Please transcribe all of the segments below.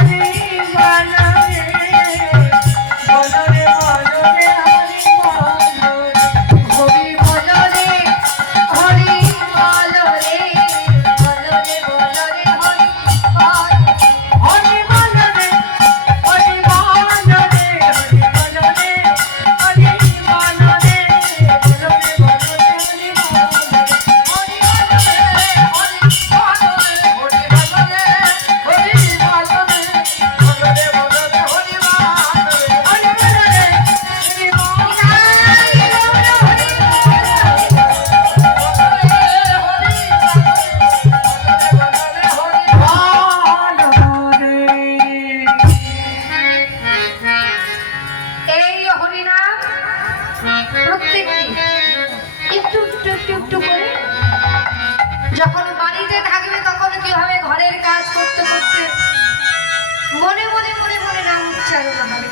Morning.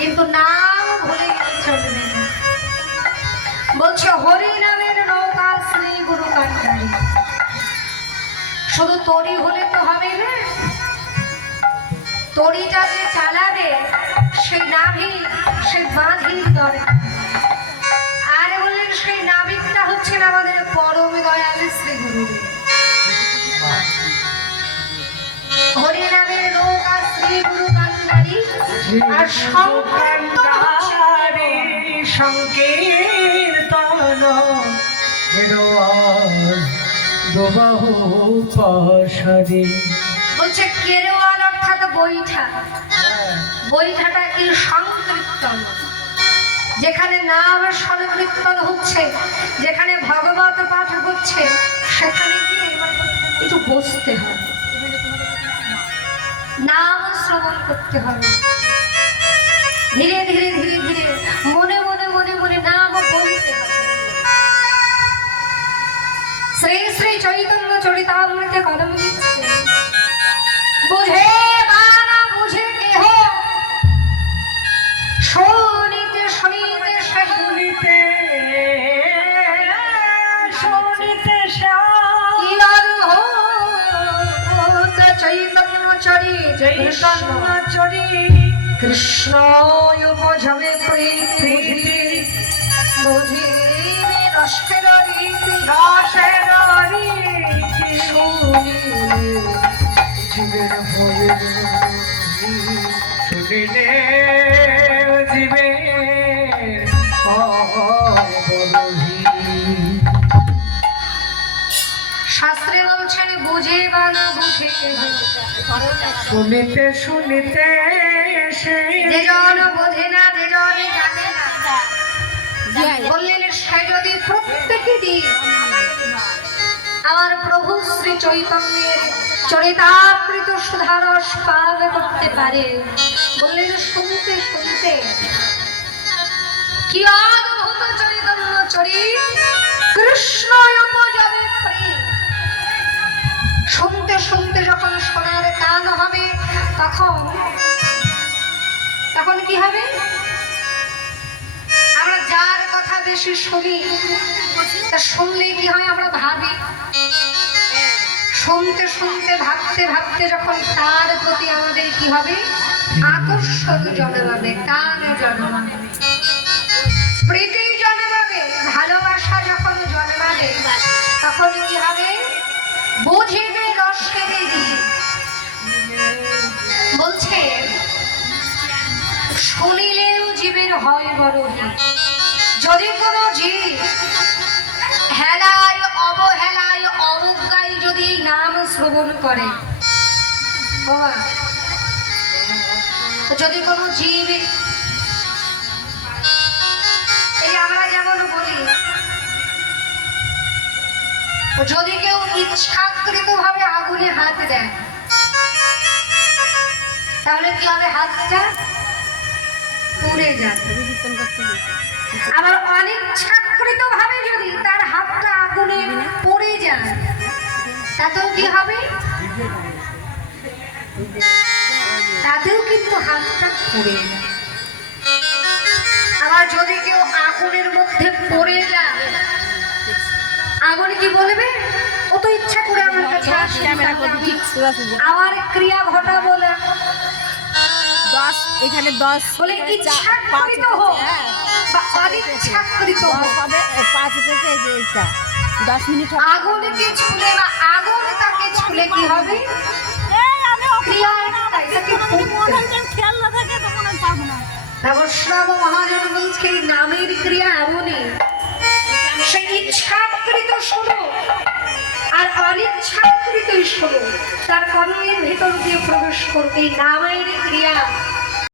কিন্তু নাম ভুলে গেলে চলবে? বলছে, হরি নামের নৌকা শ্রী গুরু কান্ডারি শুধু তরি হলে তো হবে না, তরিটা যে চালাবে, সেই নাভি, সেই বাঁধির দরকার। আর বললেন, সেই নাবিকটা হচ্ছেন আমাদের আর হচ্ছে সংকীর্তন। দুবাহু পাশারে বলছে কেরোয়াল অর্থাৎ বৈঠা। বৈঠাটা কি সংকীর্তন? যেখানে নাম সংকীর্তন হচ্ছে, যেখানে ভগবত পাঠ হচ্ছে, সেখানে গিয়ে একটু বসতে হবে। নাম শ্রবণ করতে হবে। ধীরে ধীরে ধীরে ধীরে মনে মনে মনে মনে নাম বলতে শ্রী শ্রী চৈতন্য চরিতামৃতে কলম দিচ্ছে বুঝে বা বুঝে কেহ শুনিতে শুনিতে শুনিতে শুনিতে চৈতন্য চরিত চৈতন্য চরি কৃষ্ণ উপজবে প্রীতি বুঝিবে রসের রীতি রসের শুনিলে জীবের শুনিলে জীবে অবরোহী। শাস্ত্রে বলছেন বুঝে বা না বুঝে শুনিতে শুনিতে যে জন বোঝে না যে জন জানে না। বললেন সে যদি প্রত্যেকে দিন আমার প্রভু শ্রী চৈতন্যের চরিতামৃত সুধারস পান করতে পারে। বললেন শুনতে শুনতে। কি অদ্ভুত চৈতন্য চরিত কৃষ্ণ উপজাবে প্রেম শুনতে শুনতে যখন সোনার কান হবে তখন তখন কি হবে? আমরা যার কথা বেশি শুনি, তা শুনলে কি হয় আমরা ভাবি? শুনতে শুনতে, ভাবতে ভাবতে যখন তার প্রতি আমাদের কি হবে? আকর্ষণ জন্মাবে টান জন্মাবে প্রীতি জন্মাবে ভালোবাসা যখন জন্মাবে, তখন কি হবে? বুঝিবে রসকে দিদি হয় বড় যদি কোনো জীব হেলায় অবহেলায় অবজ্ঞায় যদি নাম শ্রবণ করে যদি কোনো জীব আমরা যেমন বলি, যদি কেউ ইচ্ছাকৃত ভাবে আগুনে হাত দেয়, তাহলে কি হবে হাতটা? পুড়ে যাবে। আবার অনিচ্ছাকৃত ভাবে যদি তার হাতটা আগুনে পড়ে যায় তাতেও কি হবে? তাতেও কিন্তু হাতটা পড়ে যায় আবার যদি কেউ আগুনের মধ্যে পড়ে যায় আগুন কি বলবে? ও তো ইচ্ছা করে আমার কাছে আমার ক্রিয়া ঘটাবো না এখানে দশ বলে পাঁচ উঠেছে, হ্যাঁ। দশ হবে পাঁচ উঠেছে এই যে এইটা। দশ মিনিট হবে। আগুনকে ছুলে বা আগুন তাকে ছুলে কি হবে। খেয়াল না থাকে তখন আর পাবো না। দেবশ্রাব মহাজন বলছে নামের ক্রিয়া এমনই। সে ইচ্ছাকৃত শোনো আর অনিচ্ছাকৃতই শোনো। তার কর্মের ভেতর দিয়ে প্রবেশ করবে এই নামের ক্রিয়া